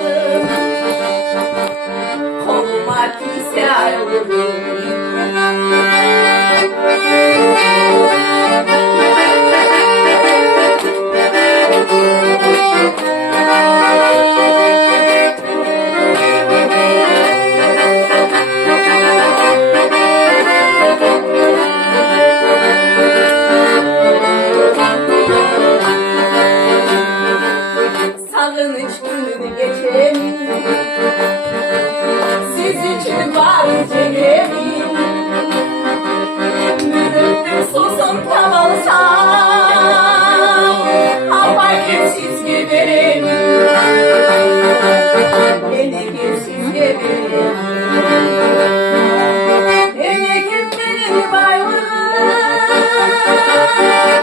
ayrıldım. Koluma kimse ayrıldım. Sarılış gününü geçelim, siz için var cegerim. Müdürüm susum kavalsam, habersiz giderim. Beni girsiz giderim. Beni kimlerin varlığı,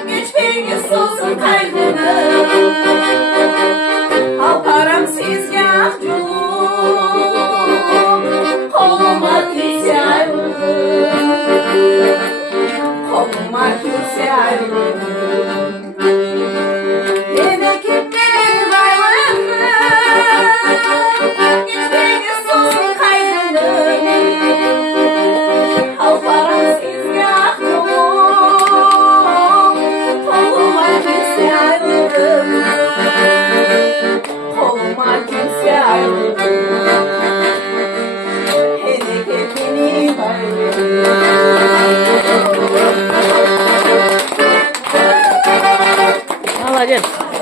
güç bilgisi olsun kaygını. Paramsız yahculuk, koluma kimse ayrıldı. Koluma kimse ayrıldı.